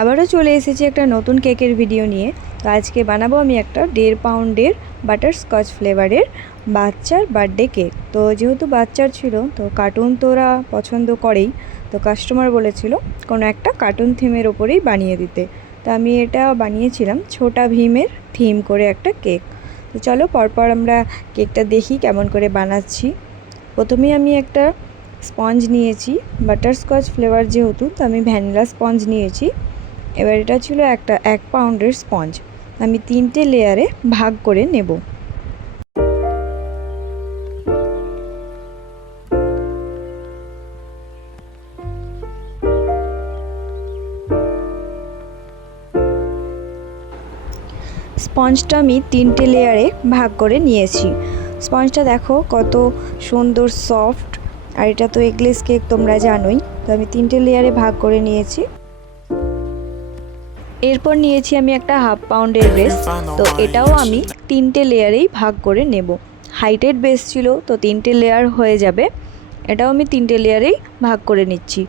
আবারও চলে এসেছি একটা নতুন কেকের ভিডিও নিয়ে। তো আজকে বানাবো আমি একটা 1.5 পাউন্ডের বাটারস্কচ ফ্লেভারের বাচ্চার বার্থডে কেক। তো যেহেতু বাচ্চার ছিল তো কার্টুন তো ওরা পছন্দ করেই, তো কাস্টমার বলেছিল কোনো একটা কার্টুন থিমের ওপরেই বানিয়ে দিতে। তো আমি এটা বানিয়েছিলাম ছোটা ভীমের থিম করে একটা কেক। তো চলো পরপর আমরা কেকটা দেখি কেমন করে বানাচ্ছি। প্রথমেই আমি একটা স্পঞ্জ নিয়েছি, বাটারস্কচ ফ্লেভার যেহেতু তো আমি ভ্যানিলা স্পঞ্জ নিয়েছি। এবার এটা ছিল একটা 1 পাউন্ডের স্পঞ্জ, আমি 3টে লেয়ারে ভাগ করে নেব। স্পঞ্জটা আমি 3টে লেয়ারে ভাগ করে নিয়েছি। স্পঞ্জটা দেখো কত সুন্দর সফট, আর এটা তো এগলেস কেক তোমরা জানোই। তো আমি 3টে লেয়ারে ভাগ করে নিয়েছি। এরপর নিয়েছি আমি একটা 1/2 পাউন্ডের বেস, তো এটাও আমি 3টে লেয়ারেই ভাগ করে নেব। হাইটেড বেস ছিল তো 3টে লেয়ার হয়ে যাবে, এটাও আমি 3টে লেয়ারেই ভাগ করে নিচ্ছি।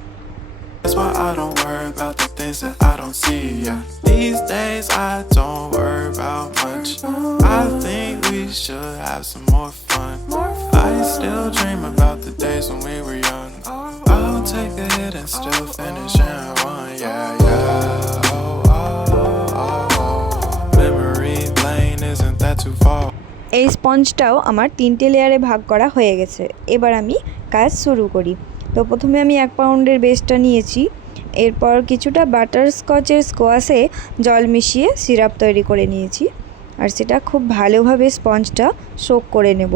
That's why I don't worry about the things that I don't see, yeah. These days I don't worry about much. I think we should have some more fun. I still dream about the days when we were young. I'll take a hit and still finish in one, yeah, yeah. Oh, oh, oh, oh. Memory lane isn't that too far. এই স্পঞ্জটাও আমার 3টে লেয়ারে ভাগ করা হয়ে গেছে। এবার আমি কাজ শুরু করি। তো প্রথমে আমি 1 পাউন্ডের বেসটা নিয়েছি। এরপর কিছুটা বাটারস্কচের স্কোয়াশে জল মিশিয়ে সিরাপ তৈরি করে নিয়েছি, আর সেটা খুব ভালোভাবে স্পঞ্জটা সোক করে নেব।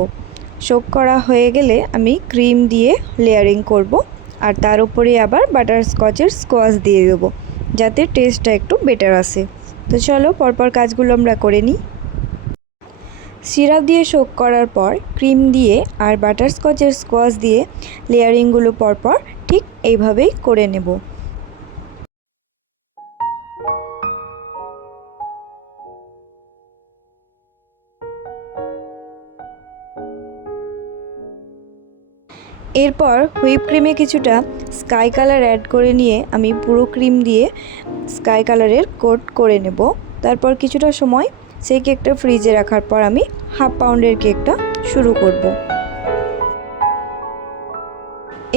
সোক করা হয়ে গেলে আমি ক্রিম দিয়ে লেয়ারিং করব, আর তার উপরে আবার বাটারস্কচের স্কোয়াশ দিয়ে দেবো যাতে টেস্টটা একটু বেটার আসে। তো চলো পরপর কাজগুলো আমরা করে নিই। সিরাপ দিয়ে সোক করার পর ক্রিম দিয়ে আর বাটারস্কচের স্কোয়াশ দিয়ে লেয়ারিংগুলো পরপর ঠিক এইভাবেই করে নেব। এরপর হুইপ ক্রিমে কিছুটা স্কাই কালার অ্যাড করে নিয়ে আমি পুরো ক্রিম দিয়ে স্কাই কালারের কোট করে নেব। তারপর কিছুটা সময় সেই কেকটা ফ্রিজে রাখার পর আমি 1/2 পাউন্ডের কেকটা শুরু করব।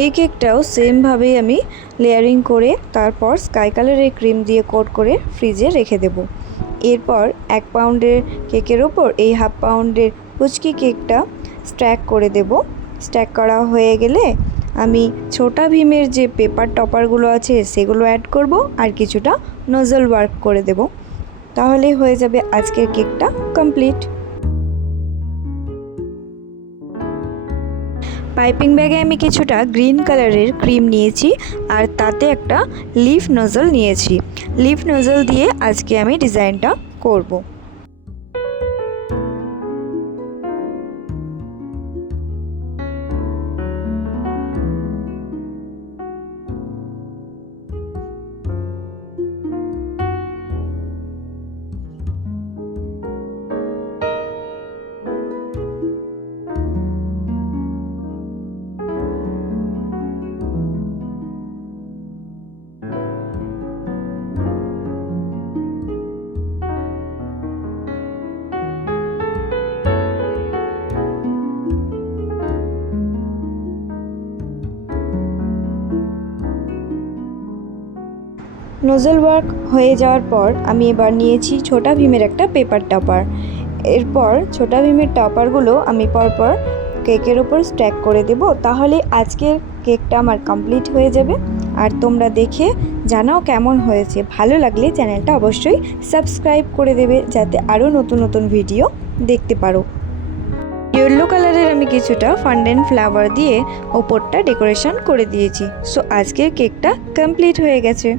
এই কেকটাও সেমভাবেই আমি লেয়ারিং করে তারপর স্কাই কালারের ক্রিম দিয়ে কোট করে ফ্রিজে রেখে দেব। এরপর 1 পাউন্ডের কেকের ওপর এই 1/2 পাউন্ডের পুচকি কেকটা স্ট্যাক করে দেব। স্ট্যাক করা হয়ে গেলে আমি ছোটা ভীমের যে পেপার টপারগুলো আছে সেগুলো অ্যাড করব, আর কিছুটা নজল ওয়ার্ক করে দেব। তাহলেই হয়ে যাবে আজকের কেকটা কমপ্লিট। পাইপিং ব্যাগে আমি কিছুটা গ্রিন কালারের ক্রিম নিয়েছি, আর তাতে একটা লিফ নজল নিয়েছি। লিফ নজল দিয়ে আজকে আমি ডিজাইনটা করব। নজল ওয়ার্ক হয়ে যাওয়ার পর আমি এবার নিয়েছি ছোটা ভীমের একটা পেপার টপার। এরপর ছোটা ভীমের টপারগুলো আমি পরপর কেকের ওপর স্ট্যাক করে দেব। তাহলে আজকের কেকটা আমার কমপ্লিট হয়ে যাবে। আর তোমরা দেখে জানাও কেমন হয়েছে। ভালো লাগলে চ্যানেলটা অবশ্যই সাবস্ক্রাইব করে দেবে যাতে আরও নতুন নতুন ভিডিও দেখতে পারো। ইয়েলো কালারের আমি কিছুটা ফান্ডেন্ট ফ্লাওয়ার দিয়ে ওপরটা ডেকোরেশন করে দিয়েছি। সো আজকের কেকটা কমপ্লিট হয়ে গেছে।